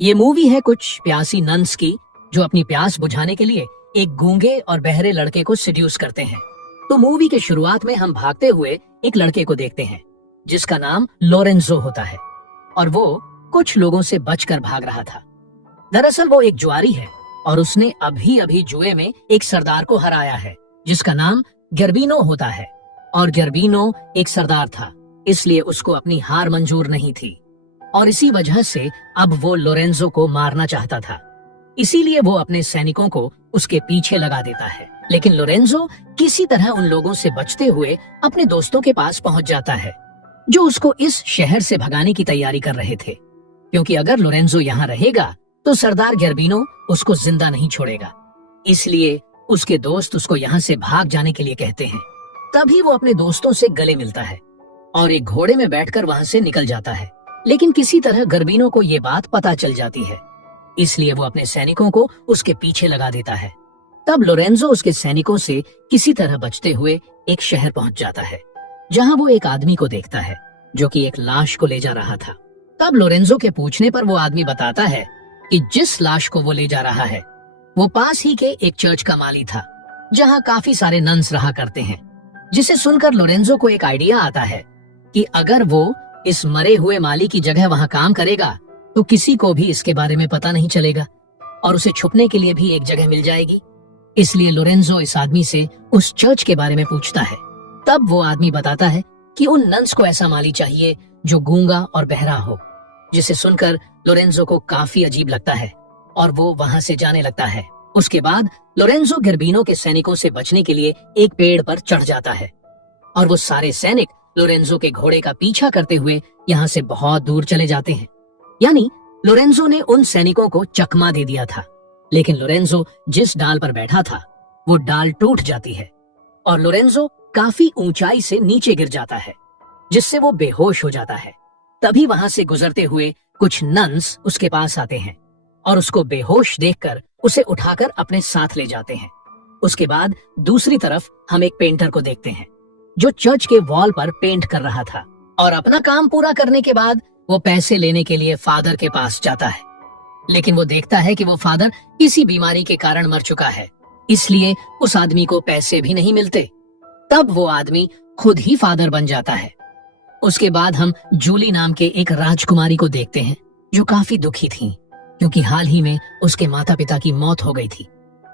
ये मूवी है कुछ प्यासी नन्स की जो अपनी प्यास बुझाने के लिए एक गूंगे और बहरे लड़के को सिड्यूस करते हैं। तो मूवी के शुरुआत में हम भागते हुए एक लड़के को देखते हैं जिसका नाम लोरेंजो होता है और वो कुछ लोगों से बचकर भाग रहा था। दरअसल वो एक जुआरी है और उसने अभी अभी जुए में एक सरदार को हराया है जिसका नाम गर्बिनो होता है और गर्बिनो एक सरदार था, इसलिए उसको अपनी हार मंजूर नहीं थी और इसी वजह से अब वो लोरेंजो को मारना चाहता था। इसीलिए वो अपने सैनिकों को उसके पीछे लगा देता है, लेकिन लोरेंजो किसी तरह उन लोगों से बचते हुए अपने दोस्तों के पास पहुंच जाता है जो उसको इस शहर से भगाने की तैयारी कर रहे थे, क्योंकि अगर लोरेंजो यहाँ रहेगा तो सरदार गर्बिनो उसको जिंदा नहीं छोड़ेगा। इसलिए उसके दोस्त उसको यहाँ से भाग जाने के लिए कहते हैं। तभी वो अपने दोस्तों से गले मिलता है और एक घोड़े में बैठकर वहां से निकल जाता है, लेकिन किसी तरह गर्बिनो को ये बात पता चल जाती है, इसलिए वो अपने सैनिकों को उसके पीछे लगा देता है। तब लोरेंजो उसके सैनिकों से किसी तरह बचते हुए एक शहर पहुंच जाता है जहां वो एक आदमी को देखता है जो कि एक लाश को ले जा रहा था। तब लोरेंजो के पूछने पर वो आदमी बताता है कि जिस लाश को वो ले जा रहा है वो पास ही के एक चर्च का माली था जहां काफी सारे नन्स रहा करते हैं, जिसे सुनकर लोरेंजो को एक आइडिया आता है कि अगर वो इस मरे हुए माली की जगह वहां काम करेगा तो किसी को भी इसके बारे में पता नहीं चलेगा और उसे छुपने के लिए भी एक जगह मिल जाएगी। इसलिए लोरेंजो इस आदमी से उस चर्च के बारे में पूछता है। तब वो आदमी बताता है कि उन नन्स को ऐसा माली चाहिए जो गूंगा और बहरा हो, जिसे सुनकर लोरेंजो को काफी अजीब लगता है और वो वहां से जाने लगता है। उसके बाद लोरेंजो गर्बिनो के सैनिकों से बचने के लिए एक पेड़ पर चढ़ जाता है और वो सारे सैनिक लोरेंजो के घोड़े का पीछा करते हुए यहाँ से बहुत दूर चले जाते हैं। यानी लोरेंजो ने उन सैनिकों को चकमा दे दिया था, लेकिन लोरेंजो जिस डाल पर बैठा था वो डाल टूट जाती है और लोरेंजो काफी ऊंचाई से नीचे गिर जाता है, जिससे वो बेहोश हो जाता है। तभी वहां से गुजरते हुए कुछ नन्स उसके पास आते हैं और उसको बेहोश देखकर उसे उठाकर अपने साथ ले जाते हैं। उसके बाद दूसरी तरफ हम एक पेंटर को देखते हैं जो चर्च के वॉल पर पेंट कर रहा था और अपना काम पूरा करने के बाद वो पैसे लेने के लिए फादर के पास जाता है, लेकिन वो देखता है कि वो फादर किसी बीमारी के कारण मर चुका है, इसलिए उस आदमी को पैसे भी नहीं मिलते। तब वो आदमी खुद ही फादर बन जाता है। उसके बाद हम जूली नाम के एक राजकुमारी को देखते हैं जो काफी दुखी थी क्योंकि हाल ही में उसके माता पिता की मौत हो गई थी,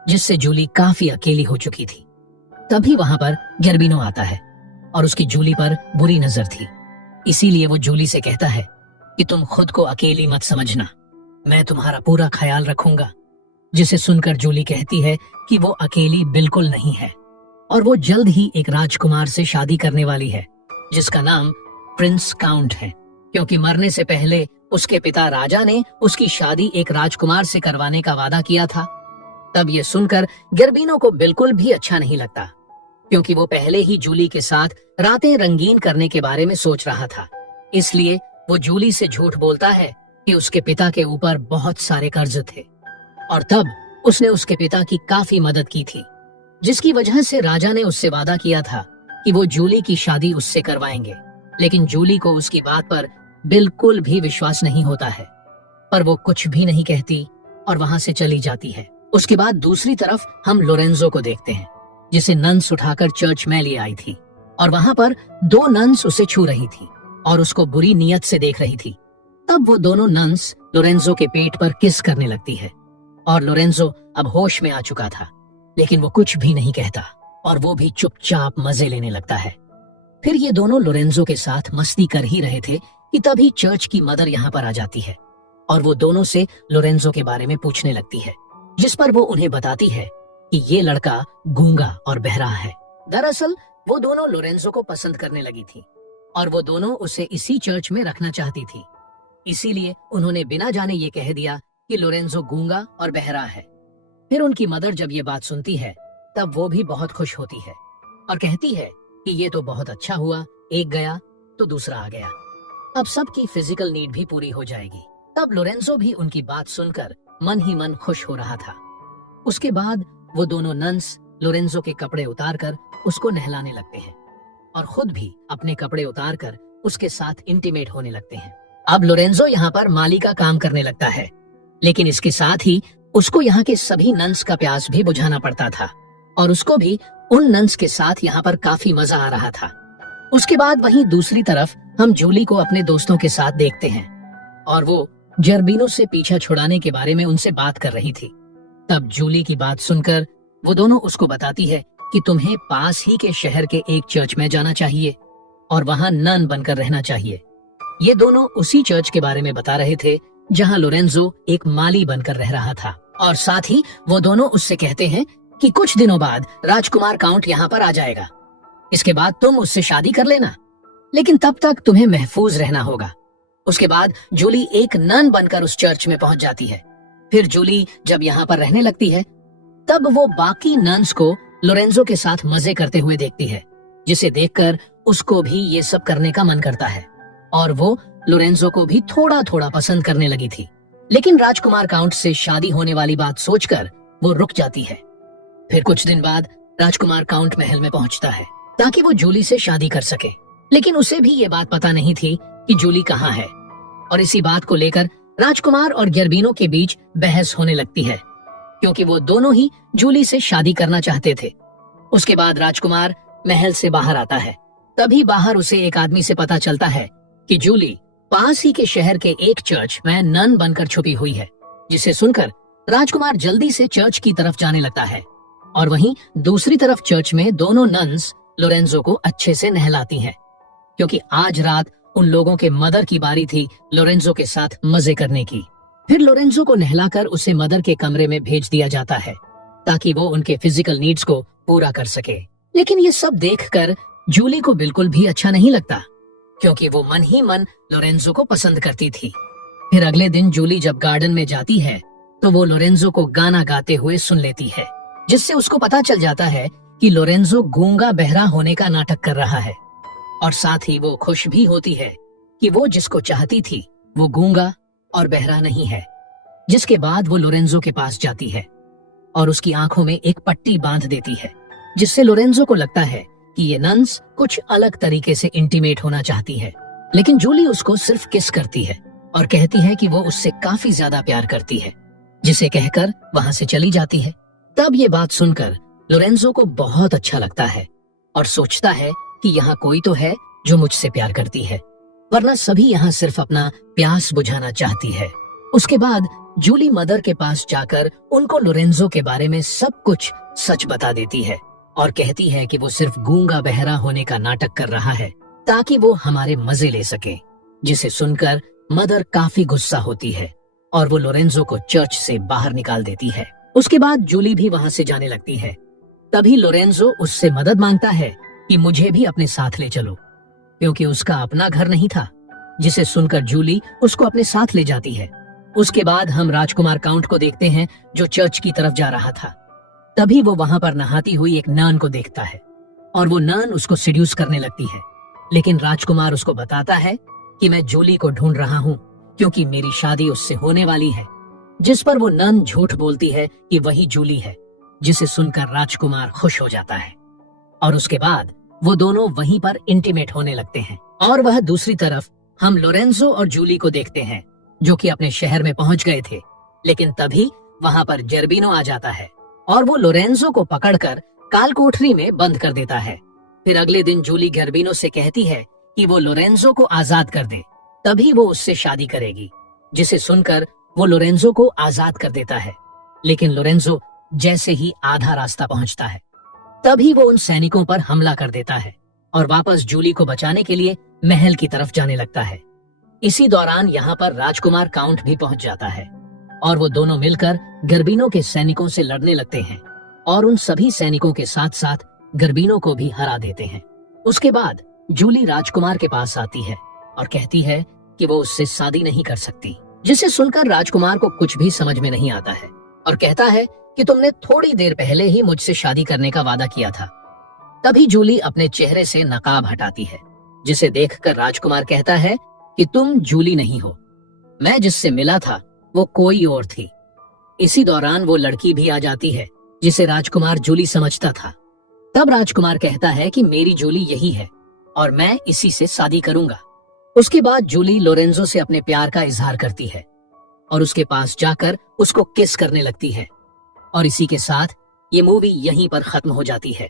जिससे जूली काफी अकेली हो चुकी थी। तभी वहां पर गर्बिनो आता है और उसकी जूली पर बुरी नजर थी, इसीलिए वो जूली से कहता है कि तुम खुद को अकेली मत समझना, मैं तुम्हारा पूरा ख्याल रखूंगा। जिसे सुनकर जूली कहती है कि वो अकेली बिल्कुल नहीं है और वो जल्द ही एक राजकुमार से शादी करने वाली है जिसका नाम प्रिंस काउंट है, क्योंकि मरने से पहले उसके पिता राजा ने उसकी शादी एक राजकुमार से करवाने का वादा किया था। तब ये सुनकर गर्बिनो को बिल्कुल भी अच्छा नहीं लगता, क्योंकि वो पहले ही जूली के साथ रातें रंगीन करने के बारे में सोच रहा था। इसलिए वो जूली से झूठ बोलता है कि उसके पिता के ऊपर बहुत सारे कर्ज थे और तब उसने उसके पिता की काफी मदद की थी, जिसकी वजह से राजा ने उससे वादा किया था कि वो जूली की शादी उससे करवाएंगे। लेकिन जूली को उसकी बात पर बिल्कुल भी विश्वास नहीं होता है, पर वो कुछ भी नहीं कहती और वहां से चली जाती है। उसके बाद दूसरी तरफ हम लोरेंजो को देखते हैं जिसे नन्स उठाकर चर्च में ले आई थी और वहां पर दो नन्स उसे छू रही थी और उसको बुरी नीयत से देख रही थी। तब वो दोनों नन्स लोरेंजो के पेट पर किस करने लगती है और लोरेंजो अब होश में आ चुका था, लेकिन वो कुछ भी नहीं कहता और वो भी चुपचाप मजे लेने लगता है। फिर ये दोनों लोरेंजो के साथ मस्ती कर ही रहे थे कि तभी चर्च की मदर यहाँ पर आ जाती है और वो दोनों से लोरेंजो के बारे में पूछने लगती है, जिस पर वो उन्हें बताती है कि ये लड़का गूंगा और बहरा है। दरअसल वो दोनों लोरेंजो को पसंद करने लगी थी और वो दोनों उसे इसी चर्च में रखना चाहती थी, इसीलिए उन्होंने बिना जाने ये कह दिया कि लोरेंजो गूंगा और बहरा है। फिर उनकी मदर जब ये बात सुनती है तब वो भी बहुत खुश होती है और कहती है कि ये तो बहुत अच्छा हुआ, एक गया तो दूसरा आ गया, अब सबकी फिजिकल नीड भी पूरी हो जाएगी। तब लोरेंजो भी उनकी बात सुनकर मन ही मन खुश हो रहा था। उसके बाद वो दोनों नन्स लोरेंजो के कपड़े उतारकर उसको नहलाने लगते हैं और खुद भी अपने कपड़े उतारकर उसके साथ इंटीमेट होने लगते हैं। अब लोरेंजो यहाँ पर माली का काम करने लगता है लेकिन इसके साथ ही उसको यहाँ के सभी नन्स का प्यास भी बुझाना पड़ता था और उसको भी उन नन्स के साथ यहाँ पर काफी मजा आ रहा था। उसके बाद वहीं दूसरी तरफ हम जूली को अपने दोस्तों के साथ देखते हैं और वो जर्बिनो से पीछा छुड़ाने के बारे में उनसे बात कर रही थी। तब जूली की बात सुनकर वो दोनों उसको बताती है कि तुम्हें पास ही के शहर के एक चर्च में जाना चाहिए और वहां नन बनकर रहना चाहिए। ये दोनों उसी चर्च के बारे में बता रहे थे जहां लोरेंजो एक माली बनकर रह रहा था और साथ ही वो दोनों उससे कहते हैं कि कुछ दिनों बाद राजकुमार काउंट यहाँ पर आ जाएगा। इसके बाद तुम उससे शादी कर लेना, लेकिन तब तक तुम्हें महफूज रहना होगा। उसके बाद जूली एक नन बनकर उस चर्च में पहुंच जाती है। फिर जूली जब यहाँ पर रहने लगती है तब वो बाकी नन्स को लोरेंजो के साथ मजे करते हुए देखती है, जिसे देखकर उसको भी ये सब करने का मन करता है और वो लोरेंजो को भी थोड़ा थोड़ा पसंद करने लगी थी। लेकिन राजकुमार काउंट से शादी होने वाली बात सोचकर वो रुक जाती है। फिर कुछ दिन बाद राजकुमार काउंट महल में पहुंचता है ताकि वो जूली से शादी कर सके, लेकिन उसे भी ये बात पता नहीं थी कि जूली कहाँ है और इसी बात को लेकर राजकुमार और जर्बिनो के बीच बहस होने लगती है क्योंकि वो दोनों ही जूली से शादी करना चाहते थे। उसके बाद राजकुमार महल से बाहर आता है। तभी बाहर उसे एक आदमी से पता चलता है कि जूली पास ही के शहर के एक चर्च में नन बनकर छुपी हुई है, जिसे सुनकर राजकुमार जल्दी से चर्च की तरफ जाने लगता है और वहीं दूसरी तरफ चर्च में दोनों नन्स लोरेंजो को अच्छे से नहलाती हैं क्योंकि आज रात उन लोगों के मदर की बारी थी लोरेंजो के साथ मजे करने की। फिर लोरेंजो को नहलाकर उसे मदर के कमरे में भेज दिया जाता है ताकि वो उनके फिजिकल नीड्स को पूरा कर सके। लेकिन ये सब देखकर जूली को बिल्कुल भी अच्छा नहीं लगता क्योंकि वो मन ही मन लोरेंजो को पसंद करती थी। फिर अगले दिन जूली जब गार्डन में जाती है तो वो लोरेंजो को गाना गाते हुए सुन लेती है, जिससे उसको पता चल जाता है कि लोरेंजो गूंगा बहरा होने का नाटक कर रहा है और साथ ही वो खुश भी होती है कि वो जिसको चाहती थी वो गूंगा और बहरा नहीं है। जिसके बाद वो लोरेंजो के पास जाती है और उसकी आंखों में एक पट्टी बांध देती है, जिससे लोरेंजो को लगता है कि ये नन्स कुछ अलग तरीके से इंटीमेट होना चाहती है। लेकिन जूली उसको सिर्फ किस करती है और कहती है कि वो उससे काफी ज्यादा प्यार करती है, जिसे कहकर वहां से चली जाती है। तब ये बात सुनकर लोरेंजो को बहुत अच्छा लगता है और सोचता है कि यहाँ कोई तो है जो मुझसे प्यार करती है, वरना सभी यहाँ सिर्फ अपना प्यास बुझाना चाहती है। उसके बाद जूली मदर के पास जाकर उनको लोरेंजो के बारे में सब कुछ सच बता देती है और कहती है कि वो सिर्फ गूंगा बहरा होने का नाटक कर रहा है ताकि वो हमारे मजे ले सके, जिसे सुनकर मदर काफी गुस्सा होती है और वो लोरेंजो को चर्च से बाहर निकाल देती है। उसके बाद जूली भी वहां से जाने लगती है। तभी लोरेंजो उससे मदद मांगता है कि मुझे भी अपने साथ ले चलो, क्योंकि उसका अपना घर नहीं था, जिसे सुनकर जूली उसको अपने साथ ले जाती है। उसके बाद हम राजकुमार काउंट को देखते हैं जो चर्च की तरफ जा रहा था। तभी वो वहां पर नहाती हुई एक नन को देखता है और वो नन उसको सिड्यूस करने लगती है, लेकिन राजकुमार उसको बताता है कि मैं जूली को ढूंढ रहा हूँ क्योंकि मेरी शादी उससे होने वाली है, जिस पर वो नन झूठ बोलती है कि वही जूली है, जिसे सुनकर राजकुमार खुश हो जाता है और उसके बाद वो दोनों वहीं पर इंटीमेट होने लगते हैं। और वह दूसरी तरफ हम लोरेंजो और जूली को देखते हैं जो कि अपने शहर में पहुंच गए थे, लेकिन तभी वहां पर जर्बिनो आ जाता है और वो लोरेंजो को पकड़कर काल कोठरी में बंद कर देता है। फिर अगले दिन जूली जर्बिनो से कहती है कि वो लोरेंजो को आजाद कर दे, तभी वो उससे शादी करेगी, जिसे सुनकर वो लोरेंजो को आजाद कर देता है। लेकिन लोरेंजो जैसे ही आधा रास्ता पहुंचता है तभी वो उन सैनिकों पर हमला कर देता है और वापस जूली को बचाने के लिए महल की तरफ जाने लगता है। इसी दौरान यहाँ पर राजकुमार काउंट भी पहुंच जाता है और वो दोनों मिलकर गर्बिनो के सैनिकों से लड़ने लगते हैं और उन सभी सैनिकों के साथ साथ गर्बिनो को भी हरा देते हैं। उसके बाद जूली राजकुमार के पास आती है और कहती है कि वो उससे शादी नहीं कर सकती, जिसे सुनकर राजकुमार को कुछ भी समझ में नहीं आता है और कहता है कि तुमने थोड़ी देर पहले ही मुझसे शादी करने का वादा किया था। तभी जूली अपने चेहरे से नकाब हटाती है, जिसे देखकर राजकुमार कहता है कि तुम जूली नहीं हो, मैं जिससे मिला था वो कोई और थी। इसी दौरान वो लड़की भी आ जाती है जिसे राजकुमार जूली समझता था। तब राजकुमार कहता है कि मेरी जूली यही है और मैं इसी से शादी करूंगा। उसके बाद जूली लोरेंजो से अपने प्यार का इजहार करती है और उसके पास जाकर उसको किस करने लगती है। और इसी के साथ ये मूवी यहीं पर खत्म हो जाती है।